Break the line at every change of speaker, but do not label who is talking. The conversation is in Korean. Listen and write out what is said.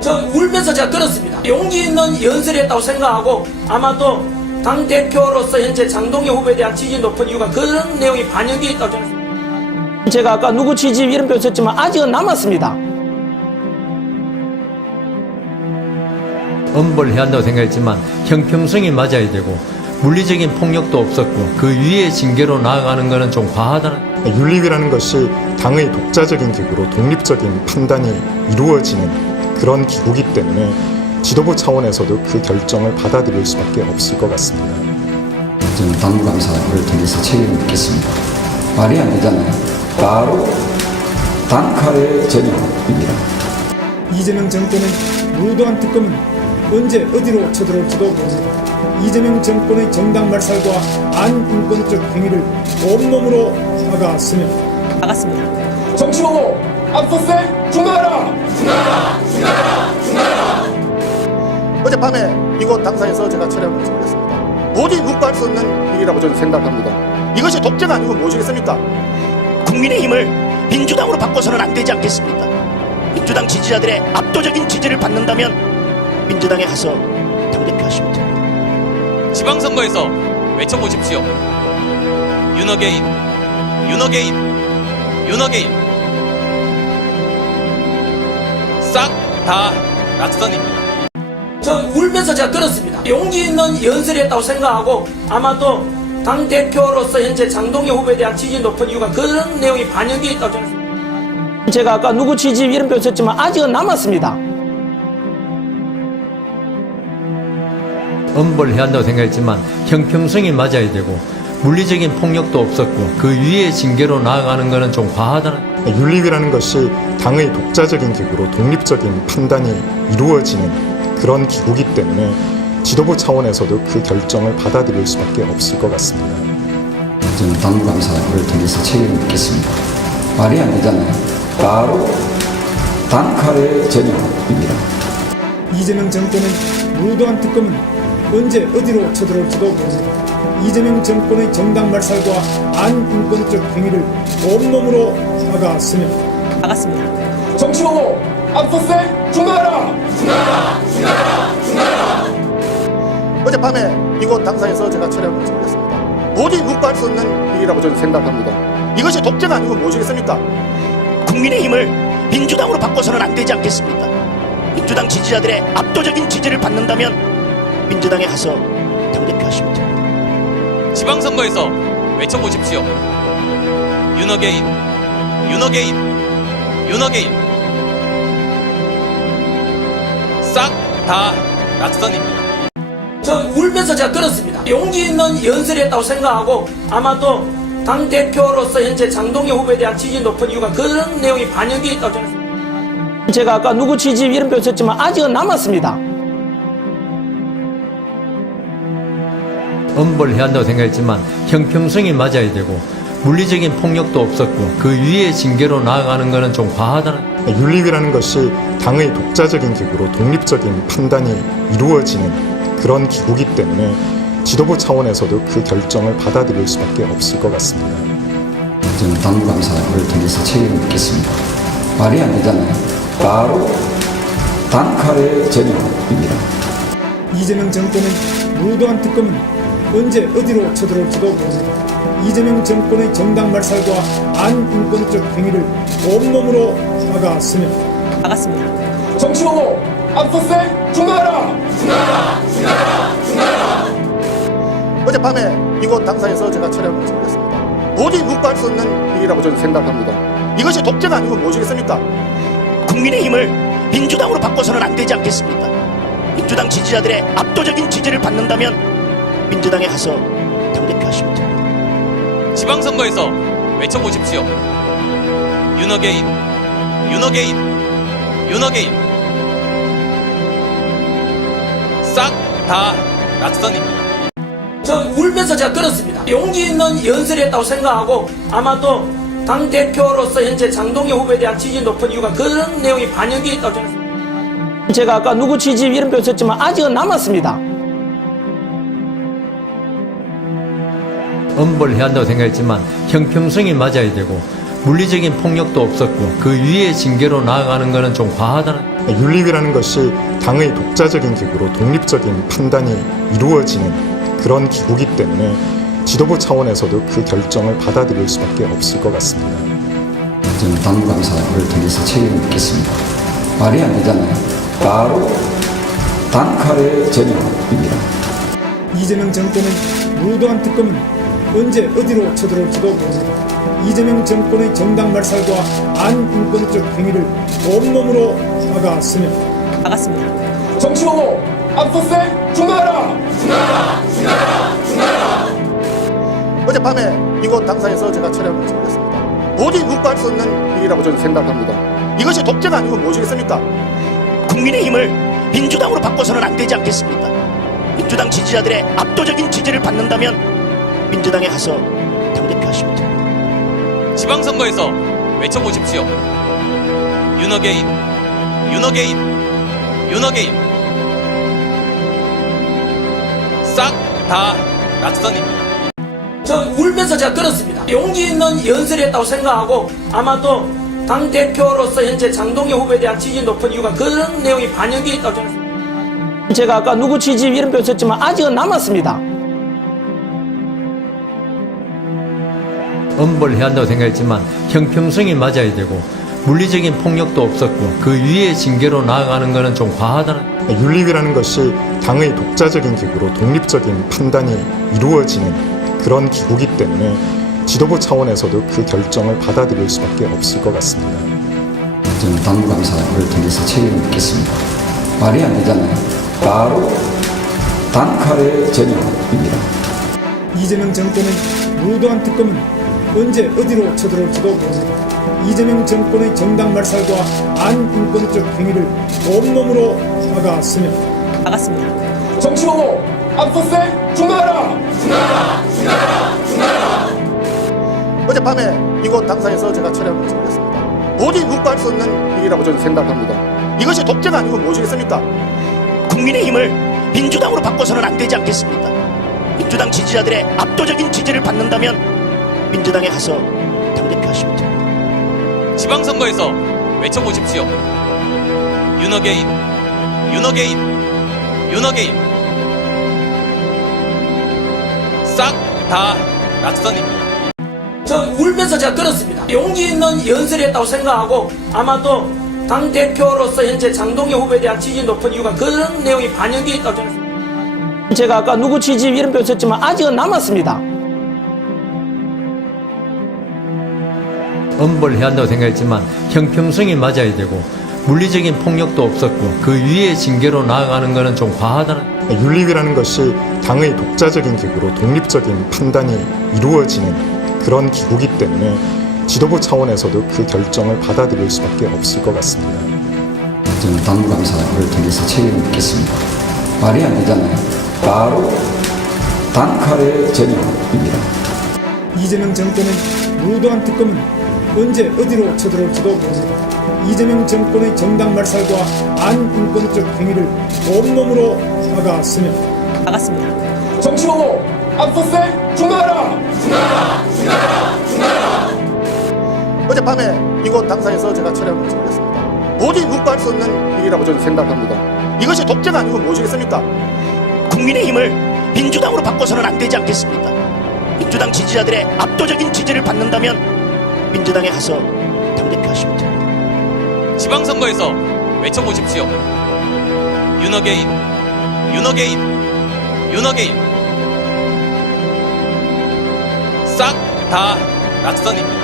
저 울면서 제가 들었습니다. 용기 있는 연설을 했다고 생각하고 아마도 당 대표로서 현재 장동희 후보에 대한 지지 높은 이유가 그런 내용이 반영되어 있다고 저는 생각합니다. 제가 아까 누구 지지 이런 표 썼지만 아직은 남았습니다.
엄벌해야 한다고 생각했지만 형평성이 맞아야 되고 물리적인 폭력도 없었고 그 위에 징계로 나아가는 것은 좀 과하다는
윤리위라는 것이 당의 독자적인 기구로 독립적인 판단이 이루어지는 그런 기구이기 때문에 지도부 차원에서도 그 결정을 받아들일 수밖에 없을 것 같습니다.
저는 당무감사를 통해서 책임을 묻겠습니다. 말이 안 되잖아요. 바로 단칼의 전형입니다.
이재명 정권의 무도한 특검은 언제 어디로 쳐들어올지도 모르다. 이재명 정권의 정당 말살과 안인권적 행위를 온몸으로 사과하으며
나갔습니다.
정치보고 압수수색 중단하라!
어젯밤에 이곳 당사에서 제가 촬영을 진행했습니다. 도저히 묵과할 수 없는 일이라고 저는 생각합니다. 이것이 독재가 아니고 무엇이겠습니까?
국민의 힘을 민주당으로 바꿔서는 안 되지 않겠습니까? 민주당 지지자들의 압도적인 지지를 받는다면 민주당에 가서 당대표 하시면 됩니다.
지방선거에서 외쳐보십시오. 윤어게인, 윤어게인, 윤어게인. 싹 다 낙선입니다.
저 울면서 제가 들었습니다. 용기 있는 연설을 했다고 생각하고 아마도 당 대표로서 현재 장동희 후보에 대한 지지 높은 이유가 그런 내용이 반영되어 있다고 저는 생각합니다. 제가 아까 누구 지지 이런 표 썼지만 아직은 남았습니다.
엄벌해야 한다고 생각했지만 형평성이 맞아야 되고 물리적인 폭력도 없었고 그 위에 징계로 나아가는 것은 좀 과하다는
윤리위라는 것이 당의 독자적인 기구로 독립적인 판단이 이루어지는 그런 기구이기 때문에 지도부 차원에서도 그 결정을 받아들일 수밖에 없을 것 같습니다.
저는 당무감사를 통해서 책임을 묻겠습니다. 말이 안 되잖아요. 바로 단칼의 전형입니다.
이재명 정권의 무도한 특검은 언제 어디로 쳐들어올지도 모르다. 이재명 정권의 정당 말살과 안인권적 행위를 온몸으로 사과하으며
나갔습니다.
정치보고 압수수색 중단하라!
어젯밤에 이곳 당사에서 제가 촬영을 진행했습니다. 도저히 묵과할 수 없는 일이라고 저는 생각합니다. 이것이 독재가 아니고 무엇이겠습니까?
국민의힘을 민주당으로 바꿔서는 안 되지 않겠습니까? 민주당 지지자들의 압도적인 지지를 받는다면 민주당에 가서 당대표 하시면 됩니다.
지방선거에서 외쳐보십시오. 윤어게인, 윤어게인, 윤어게인. 싹 다 낙선입니다.
저 울면서 제가 들었습니다. 용기 있는 연설을 했다고 생각하고 아마도 당 대표로서 현재 장동희 후보에 대한 지지 높은 이유가 그런 내용이 반영되어 있다고 저는 생각합니다. 제가 아까 누구 지지 이런 표 썼지만 아직은 남았습니다.
엄벌 해야 한다고 생각했지만 형평성이 맞아야 되고 물리적인 폭력도 없었고 그 위에 징계로 나아가는 것은 좀 과하다는
윤리위라는 것이 당의 독자적인 기구로 독립적인 판단이 이루어지는 그런 기구이기 때문에 지도부 차원에서도 그 결정을 받아들일 수밖에 없을 것 같습니다.
저는 당무감사를 통해서 책임을 묻겠습니다. 말이 안 되잖아요. 바로 단칼의 전형입니다.
이재명 정권의 무도한 특검은 언제 어디로 쳐들어올지도 모르다. 이재명 정권의 정당 말살과 안인권적 행위를 온몸으로 사과하으며
나갔습니다.
정치보고 압수수색 중단하라!
어젯밤에 이곳 당사에서 제가 촬영을 진행했습니다. 도저히 묵과할 수 없는 일이라고 저는 생각합니다. 이것이 독재가 아니고 무엇이겠습니까?
국민의힘을 민주당으로 바꿔서는 안 되지 않겠습니까? 민주당 지지자들의 압도적인 지지를 받는다면 민주당에 가서 당대표 하시면 됩니다.
지방선거에서 외쳐보십시오. 윤어게인, 윤어게인, 윤어게인. 싹 다 낙선입니다.
저 울면서 제가 들었습니다. 용기 있는 연설을 했다고 생각하고 아마도 당 대표로서 현재 장동희 후보에 대한 지지 높은 이유가 그런 내용이 반영되어 있다고 생각합니다. 제가 아까 누구 지지 이런 표 썼지만 아직은 남았습니다.
엄벌해야 한다고 생각했지만 형평성이 맞아야 되고 물리적인 폭력도 없었고 그 위에 징계로 나아가는 것은 좀 과하다는
윤리위라는 것이 당의 독자적인 기구로 독립적인 판단이 이루어지는 그런 기구이기 때문에 지도부 차원에서도 그 결정을 받아들일 수밖에 없을 것 같습니다.
저는 당부 감사를 통해서 책임을 묻겠습니다. 말이 안 되잖아요. 바로 단칼의 전형입니다.
이재명 정권의 무도한 특검은 언제 어디로 쳐들어올지도 모르지다. 이재명 정권의 정당 말살과 안인권적 행위를 온몸으로 막았으면
나갔습니다.
정치보고 압수수색 중단하라.
어젯밤에 이곳 당사에서 제가 촬영을 진행했습니다. 도저히 묵과할 수 없는 일이라고 저는 생각합니다. 이것이 독재가 아니고 무엇이겠습니까?
국민의 힘을 민주당으로 바꿔서는 안 되지 않겠습니까? 민주당 지지자들의 압도적인 지지를 받는다면 민주당에 가서 당대표 하시면 됩니다.
지방선거에서 외쳐보십시오. 윤어게인, 윤어게인, 윤어게인. 싹다 낙선입니다.
저 울면서 제가 들었습니다. 용기 있는 연설을 했다고 생각하고 아마도 당 대표로서 현재 장동희 후보에 대한 지지 높은 이유가 그런 내용이 반영되어 있다고 생각합니다. 제가 아까 누구 지지 이런 표 썼지만 아직은 남았습니다.
엄벌해야 한다고 생각했지만 형평성이 맞아야 되고 물리적인 폭력도 없었고 그 위에 징계로 나아가는 것은 좀 과하다는
윤리위라는 것이 당의 독자적인 기구로 독립적인 판단이 이루어지는 그런 기구이기 때문에 지도부 차원에서도 그 결정을 받아들일 수밖에 없을 것 같습니다.
저는 당부 감사를 통해서 책임을 묻겠습니다. 말이 안 되잖아요. 바로 단칼의 전형입니다.
이재명 정권의 무도한 특검은 언제 어디로 쳐들어올지도 모르지다. 이재명 정권의 정당 말살과 안인권적 행위를 온몸으로 막았으면
나갔습니다.
정치보고 압수수색 중단하라.
어젯밤에 이곳 당사에서 제가 촬영을 진행했습니다. 도저히 묵과할 수 없는 일이라고 저는 생각합니다. 이것이 독재가 아니고 무엇이겠습니까?
국민의 힘을 민주당으로 바꿔서는 안 되지 않겠습니까? 민주당 지지자들의 압도적인 지지를 받는다면 민주당에 가서 당대표 하시면 됩니다.
지방선거에서 외쳐보십시오. 윤어게인, 윤어게인, 윤어게인. 싹다 낙선입니다.
저 울면서 제가 들었습니다. 용기 있는 연설을 했다고 생각하고 아마도 당 대표로서 현재 장동희 후보에 대한 지지 높은 이유가 그런 내용이 반영되어 있다고 생각합니다. 제가 아까 누구 지지 이런 표 썼지만 아직은 남았습니다.
엄벌 해야 한다고 생각했지만 형평성이 맞아야 되고 물리적인 폭력도 없었고 그 위에 징계로 나아가는 것은 좀 과하다는
윤리위라는 것이 당의 독자적인 기구로 독립적인 판단이 이루어지는 그런 기구이기 때문에 지도부 차원에서도 그 결정을 받아들일 수밖에 없을 것 같습니다.
저는 당부 감사를 통해서 책임을 묻겠습니다. 말이 안 되잖아요. 바로 단칼의 전형입니다.
이재명 정권의 무도한 특검은 언제 어디로 쳐들어올지도 모르지다. 이재명 정권의 정당 말살과 안인권적 행위를 온몸으로 막았으면
나갔습니다.
정치보고 압수수색 중단하라.
어젯밤에 이곳 당사에서 제가 촬영을 진행했습니다. 도저히 묵과할 수 없는 일이라고 저는 생각합니다. 이것이 독재가 아니고 무엇이겠습니까?
국민의힘을 민주당으로 바꿔서는 안 되지 않겠습니까? 민주당 지지자들의 압도적인 지지를 받는다면 민주당에 가서 당대표 하시면 됩니다.
지방선거에서 외쳐보십시오. 윤어게인, 윤어게인, 윤어게인. 싹 다 낙선입니다.